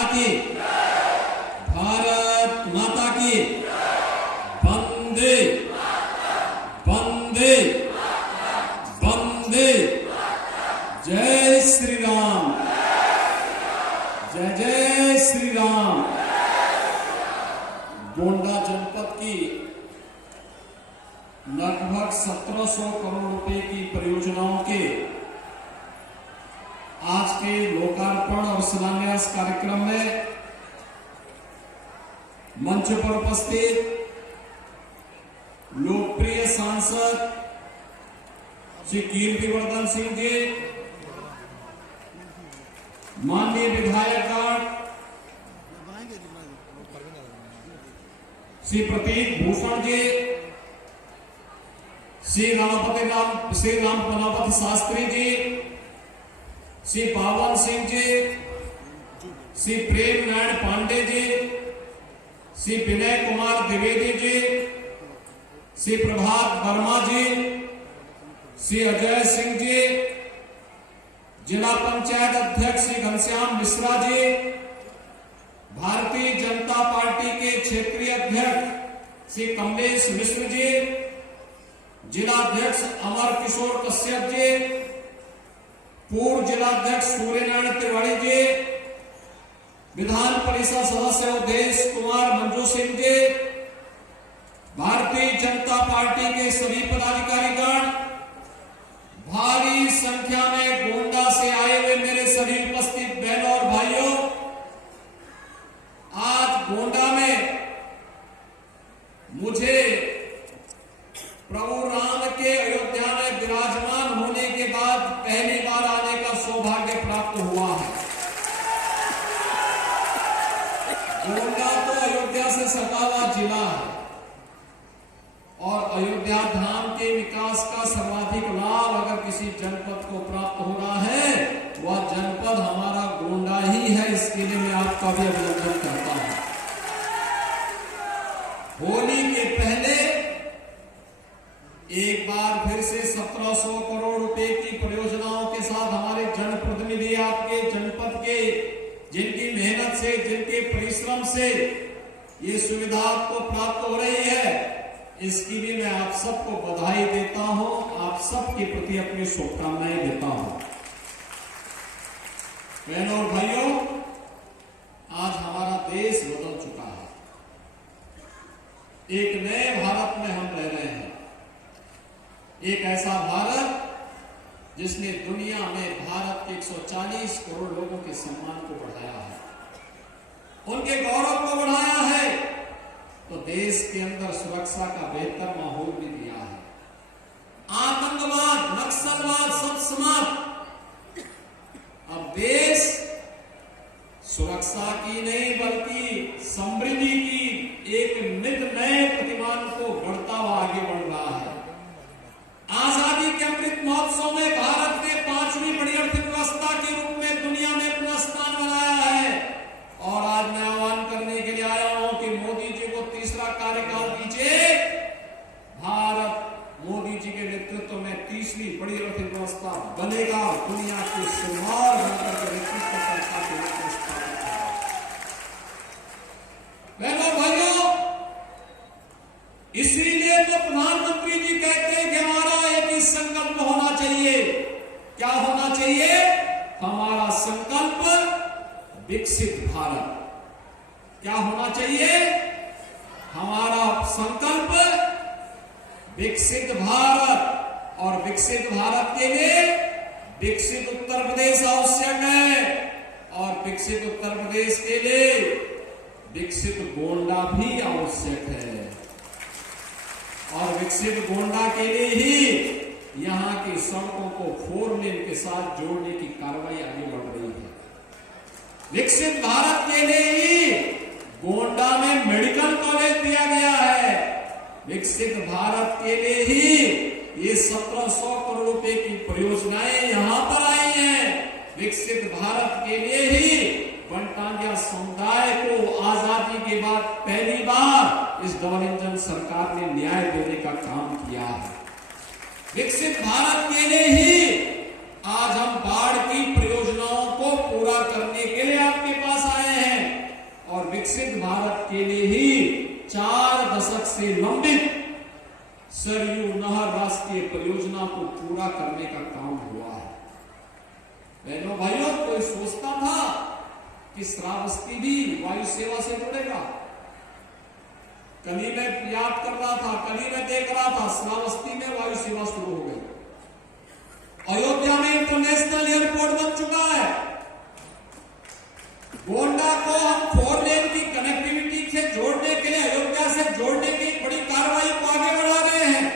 माता की, भारत माता की, वंदे वंदे वंदे। जय श्री राम, जय जय श्री राम। गोंडा जनपद की लगभग 1700 करोड़ रुपए की परियोजनाओं के आज के लोकार्पण और शिलान्यास कार्यक्रम में मंच पर उपस्थित लोकप्रिय सांसद श्री कीर्तिवर्धन सिंह जी, माननीय विधायकगण श्री प्रतीक भूषण जी, श्री राम पनापति शास्त्री जी, श्री पावन सिंह जी, श्री प्रेम नारायण पांडे जी, श्री विनय कुमार द्विवेदी जी, श्री प्रभात वर्मा जी, श्री अजय सिंह जी, जिला पंचायत अध्यक्ष श्री घनश्याम मिश्रा जी, भारतीय जनता पार्टी के क्षेत्रीय अध्यक्ष श्री कमलेश मिश्र जी, जिला अध्यक्ष अमर किशोर कश्यप जी, पूर्व जिलाध्यक्ष सूर्यनारायण तिवारी जी, विधान परिषद सदस्य उदेश कुमार मंजू सिंह जी, भारतीय जनता पार्टी के सभी पदाधिकारीगण, भारी संख्या में गोंडा से आए हुए मेरे सभी उपस्थित बहनों और भाइयों, आज गोंडा में मुझे प्रभु राम के अयोध्या में विराजमान होने के बाद पहली बार आने का सौभाग्य प्राप्त हुआ है। गोंडा तो अयोध्या से सटा हुआ जिला है और अयोध्या धाम के विकास का सर्वाधिक लाभ अगर किसी जनपद को प्राप्त हो रहा है, वह जनपद हमारा गोंडा ही है। इसके लिए मैं आपका भी अभिनंदन करता हूं। होली के पहले एक बार फिर से 1700 करोड़ रुपए की परियोजनाओं के साथ हमारे जनप्रतिनिधि आपके जनपद के, जिनकी मेहनत से, जिनके परिश्रम से ये सुविधा आपको प्राप्त हो रही है, इसकी भी मैं आप सबको बधाई देता हूं, आप सबके प्रति अपनी शुभकामनाएं देता हूं। बहनों और भाइयों, आज हमारा देश बदल चुका है। एक नए भारत में हम रह रहे हैं। एक ऐसा भारत जिसने दुनिया में भारत के 140 करोड़ लोगों के सम्मान को बढ़ाया है, उनके गौरव को बढ़ाया है, तो देश के अंदर सुरक्षा का बेहतर माहौल भी दिया है। आतंकवाद, नक्सलवाद सब समाप्त। अब देश सुरक्षा की नहीं बल्कि समृद्धि की एक नित नए प्रतिमान को बढ़ता हुआ आगे बढ़ रहा है। आजादी के अमृत महोत्सव में भारत ने 5वीं बड़ी अर्थव्यवस्था के रूप में दुनिया में अपना स्थान बनाया है और आज मैं आह्वान करने के लिए आया हूं कि मोदी जी को तीसरा कार्यकाल दीजिए। भारत मोदी जी के नेतृत्व में तीसरी बड़ी अर्थव्यवस्था बनेगा, दुनिया के सुमार बनकर के नेतृत्वकर्ता के रूप में स्थापित होगा। बहनों भाइयों, इसीलिए तो प्रधानमंत्री जी कहते हैं कि हमारा एक ही संकल्प होना चाहिए। क्या होना चाहिए? हमारा संकल्प विकसित भारत। क्या होना चाहिए? हमारा संकल्प विकसित भारत। और विकसित भारत के लिए विकसित उत्तर प्रदेश आवश्यक है और विकसित उत्तर प्रदेश के लिए विकसित गोंडा भी आवश्यक है और विकसित गोंडा के लिए ही यहां की सड़कों को 4 लेन के साथ जोड़ने की कार्रवाई आगे बढ़ रही है। विकसित भारत के लिए ही गोंडा में मेडिकल कॉलेज दिया गया है। विकसित भारत के लिए ही ये 1700 करोड़ रुपए की परियोजनाएं यहां पर आई हैं। विकसित भारत के लिए ही वनटांगिया समुदाय को आजादी के बाद पहली बार इस डबल इंजन सरकार ने न्याय देने का काम किया है। विकसित भारत के लिए ही आज हम बाढ़ की परियोजनाओं को पूरा करने के लिए आपके पास आए हैं। से लंबित सरयू नहर राष्ट्रीय परियोजना को पूरा करने का काम हुआ है। बहनों भाइयों, कोई सोचता था कि श्रावस्ती भी वायु सेवा से जुड़ेगा? कल मैं याद कर रहा था, कल मैं देख रहा था, श्रावस्ती में वायु सेवा शुरू हो गई। अयोध्या में इंटरनेशनल एयरपोर्ट बन चुका है। गोंडा को हम 4 लेन की कनेक्टिविटी से जोड़ने के लिए, अयोध्या से जोड़ने की बड़ी कार्रवाई को आगे बढ़ा रहे हैं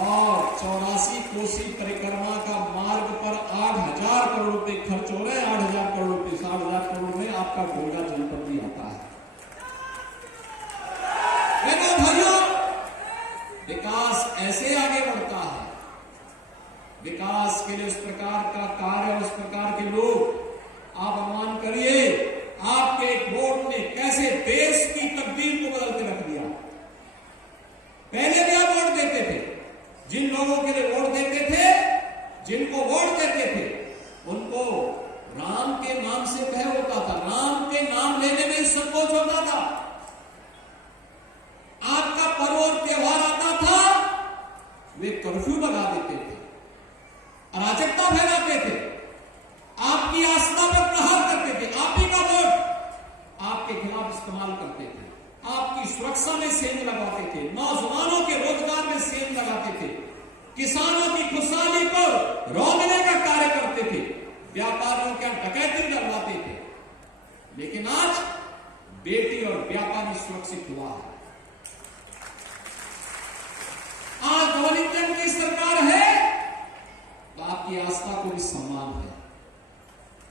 और 84 कोसी परिक्रमा का मार्ग पर 8,000 करोड़ रुपए खर्च हो रहे हैं। 8,000 करोड़ रुपए, 60,000 करोड़ में आपका गोंडा जनपद भी आता है। भाइयों, विकास ऐसे आगे बढ़ता है। विकास के लिए उस प्रकार का कार्य, उस प्रकार के लोग, आप अनुमान करिए आपके एक वोट ने कैसे देश की तकदीर को बदल के रख दिया। पहले भी आप वोट देते थे, जिन लोगों के लिए वोट देते थे, जिनको वोट देते थे, उनको राम के नाम से भय होता था, राम के नाम लेने में संकोच होता था। आपका पर्व और त्योहार आता था, वे कर्फ्यू लगा देते थे, अराजकता फैलाते थे, आपकी आस्था पर प्रहार करते थे, आप ही का वोट आपके खिलाफ इस्तेमाल करते थे, आपकी सुरक्षा में सेंध लगाते थे, नौजवानों के रोजगार में सेंध लगाते थे, किसानों की खुशहाली को रोकने का कार्य करते थे, व्यापारियों के डकैती डरवाते थे। लेकिन आज बेटी और व्यापारी सुरक्षित हुआ है। आज डबल इंजन की सरकार है तो आपकी आस्था को भी सम्मान है।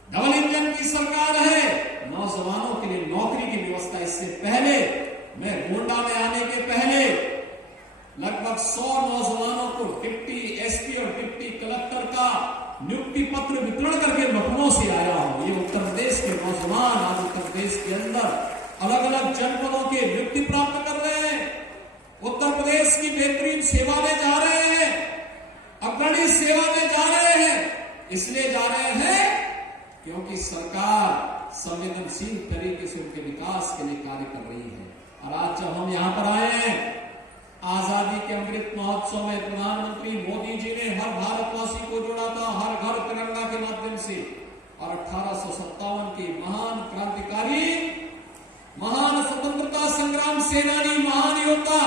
डबल इंजन की सरकार है, नौजवानों के लिए नौकरी की व्यवस्था। इससे पहले, मैं गोंडा में आने के पहले लगभग 100 नौजवानों को डिप्टी एसपी और डिप्टी कलेक्टर का नियुक्ति पत्र वितरण करके लखनऊ से आया हूं। ये उत्तर प्रदेश के नौजवान आज उत्तर प्रदेश के अंदर अलग अलग जनपदों के नियुक्ति प्राप्त कर रहे हैं, उत्तर प्रदेश की बेहतरीन सेवा में जा रहे हैं, अग्रणी सेवा में जा रहे हैं। इसलिए जा रहे हैं क्योंकि सरकार संवेदनशील तरीके से उनके विकास के लिए कार्य कर रही है। और आज जब हम यहां पर आए हैं, आजादी के अमृत महोत्सव में प्रधानमंत्री मोदी जी ने हर भारतवासी को जोड़ा था, हर घर तिरंगा के माध्यम से। और 1857 के महान क्रांतिकारी, महान स्वतंत्रता संग्राम सेनानी, महान योद्धा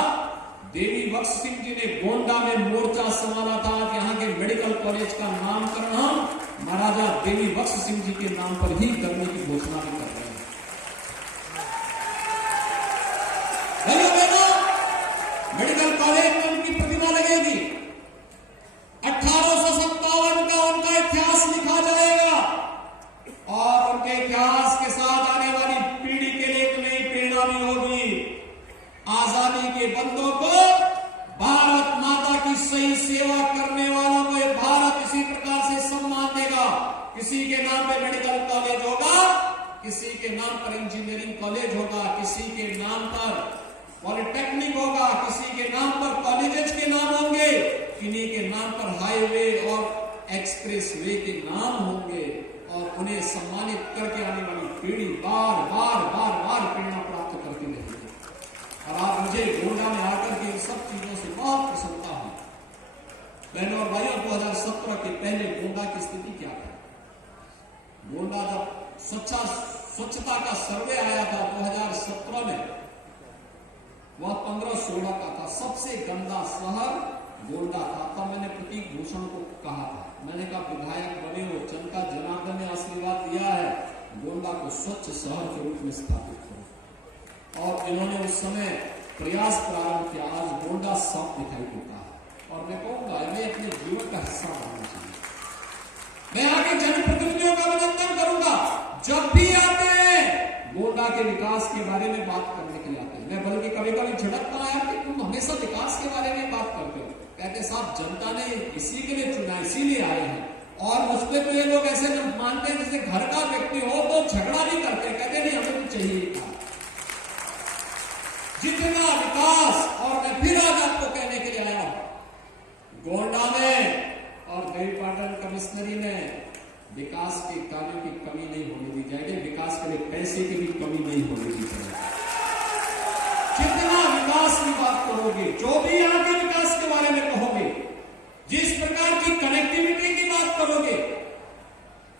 देवी बख्श सिंह जी ने गोंडा में मोर्चा संभाला था। यहाँ के मेडिकल कॉलेज का नामकरण हम महाराजा देवी बख्श सिंह जी के नाम पर ही करने की घोषणा भी कर रहे हैं। हेलो बहनों, मेडिकल कॉलेज में उनकी प्रतिमा लगेगी। 1857 का उनका इतिहास लिखा जाएगा और उनके इतिहास के साथ आने वाली पीढ़ी के लिए एक नई प्रेरणा भी होगी। आजादी के बंदों को, भारत माता की सही सेवा करने वालों को ये भारत इसी प्रकार से सम्मान देगा। किसी के नाम पे मेडिकल कॉलेज होगा, किसी के नाम पर इंजीनियरिंग कॉलेज होगा, किसी के नाम पर पॉलिटेक्निक होगा, किसी के नाम पर कॉलेजेस के नाम होंगे, किन्हीं के नाम पर हाईवे और एक्सप्रेस वे के नाम होंगे। और उन्हें सम्मानित करके आने वाली पीढ़ी बार बार बार बार प्रेरणा प्राप्त करती रहेगी। और आप मुझे गोंडा में आकर के इन सब चीजों से बहुत प्रसन्नता हुई। बहनों और भाइयों, 2017 के पहले गोंडा की स्थिति क्या है? गोंडा जब स्वच्छता का सर्वे आया था 2017 में, वह 15-16 का था। सबसे गंदा शहर गोंडा था। तब मैंने प्रतीक भूषण को कहा था, मैंने कहा विधायक बने हो, जनता जनार्दन ने आशीर्वाद दिया है, गोंडा को स्वच्छ शहर के रूप में स्थापित करो। और इन्होंने उस समय प्रयास प्रारंभ किया। आज गोंडा साफ दिखाई देता है। और मैं कहूंगा मैं अपने जीवन का हिस्सा बनना चाहिए। मैं आगे जनप्रतिनिधियों का अभिनंदन करूंगा, जब भी आते हैं गोंडा के विकास के बारे में बात करने के लिए आते हैं। मैं बल्कि कभी कभी झड़कता है कि तुम हमेशा विकास के बारे में बात करते हो। कहते साहब, जनता ने इसी के लिए चुना, इसीलिए आए हैं। और मुझ पर तो ये लोग ऐसे मानते हैं जैसे घर का व्यक्ति हो तो झगड़ा नहीं करते, कहते नहीं हमें तो चाहिए था जितना विकास। और मैं फिर आज आपको कहने के लिए आया हूं, गोंडा में और देवीपाटन कमिश्नरी में विकास के कार्यों की कमी नहीं होने दी जाएगी। विकास के लिए पैसे की भी कमी नहीं होने दी जाएगी। करोगे, जो भी यहाँ के विकास के बारे में कहोगे, जिस प्रकार की कनेक्टिविटी की बात करोगे,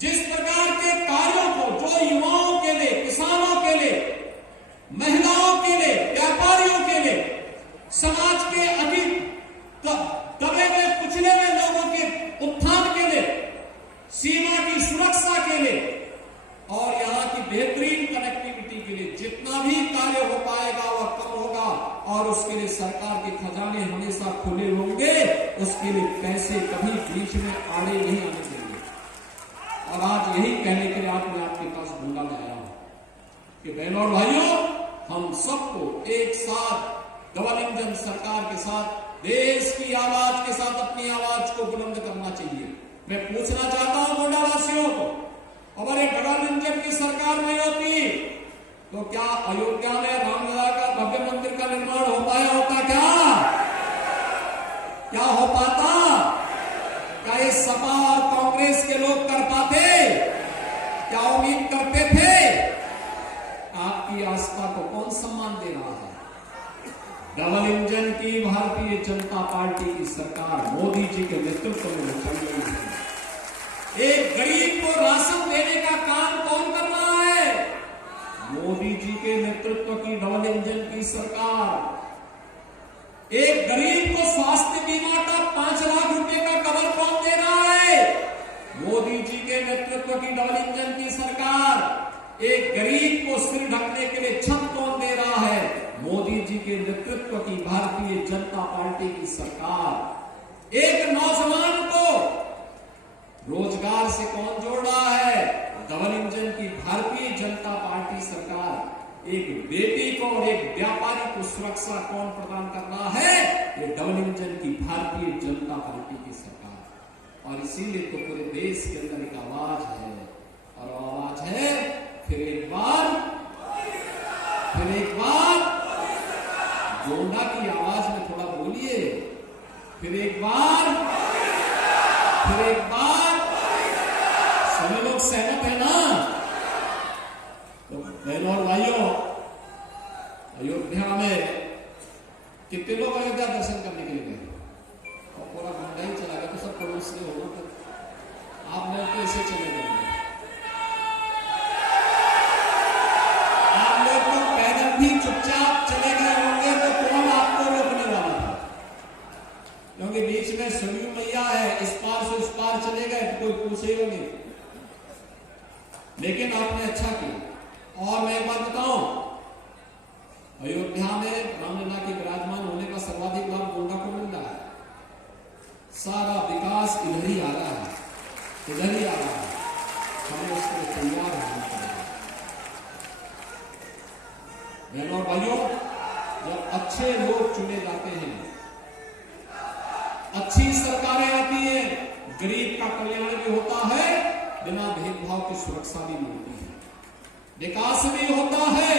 जिस प्रकार के कार्यों को जो युवाओं के लिए, किसानों के लिए, महिलाओं के लिए, व्यापारियों के लिए, समाज के अधिक दबे हुए कुचले हुए लोगों के उत्थान के लिए, सीमा की सुरक्षा के लिए और यहां की बेहतरीन कनेक्टिविटी के लिए जितना भी कार्य हो पाएगा वह कम होगा और उसके लिए सरकार के खजाने हमेशा खुले होंगे, उसके लिए पैसे कभी बीच में आड़े नहीं आने देंगे। और आज यही कहने के लिए आपने आपके पास बोला लाया कि बहनों और भाइयों, हम सबको एक साथ डबल इंजन सरकार के साथ, देश की आवाज के साथ अपनी आवाज को बुलंद करना चाहिए। मैं पूछना चाहता हूं गोंडावासियों को, अगर ये डबल इंजन की सरकार नहीं होती तो क्या अयोध्या में रामलला का भव्य मंदिर का निर्माण हो पाया होता? क्या हो पाता? क्या ये सपा और कांग्रेस के लोग कर पाते? क्या उम्मीद करते थे? आपकी आस्था को कौन सम्मान दे रहा है? डबल इंजन की भारतीय जनता पार्टी की सरकार मोदी जी के नेतृत्व में चल रही है। एक गरीब को राशन देने का काम कौन कर रहा है? मोदी जी के नेतृत्व की डबल इंजन की सरकार। एक गरीब को स्वास्थ्य बीमा का 5 लाख रुपए का कवर कौन दे रहा है? मोदी जी के नेतृत्व की डबल इंजन की सरकार। एक गरीब को सिर ढकने के लिए छत कौन दे रहा है? मोदी जी के नेतृत्व की भारतीय जनता पार्टी की सरकार। एक नौजवान को रोजगार से कौन जोड़ रहा है? डबल इंजन की भारतीय जनता पार्टी सरकार। एक बेटी को और एक व्यापारी को सुरक्षा कौन प्रदान कर रहा है? ये डबल इंजन की भारतीय जनता पार्टी की सरकार। और इसीलिए तो पूरे देश के अंदर एक आवाज है, और आवाज है फिर एक बार गोंडा की आवाज में थोड़ा बोलिए, फिर एक बार सभी लोग सहमत है ना? तो बहनों और भाइयों, अयोध्या में कितने लोग अयोध्या दर्शन करने के लिए गए? और पूरा गोंडा ही चला गया, तो सब पड़ोस से होगा, तो आप लोग कैसे चले गए? आप लोग तो पैदल भी चुपचाप चले गए होंगे, तो कौन आपको रोकने वाला था? क्योंकि बीच में सरयू मैया है, इस पार से उस पार चले गए तो कोई पूछेगा नहीं। लेकिन आपने अच्छा किया। और मैं एक बात बताऊं, अयोध्या में रामलला के विराजमान होने का सर्वाधिक लाभ गोंडा को मिल रहा है। सारा विकास इधर ही आ रहा है, इधर ही आ रहा है। हमें उसके लिए तैयार होना पड़ेगा। बहनों और भाइयों, जब अच्छे लोग चुने जाते हैं, अच्छी सरकारें आती हैं, गरीब का कल्याण भी होता है, बिना भेदभाव की सुरक्षा भी मिलती है, विकास भी होता है,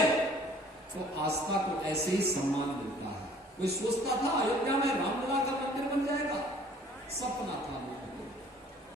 तो आस्था को ऐसे ही सम्मान मिलता है। कोई सोचता था अयोध्या में रामलला का मंदिर बन जाएगा? सपना था।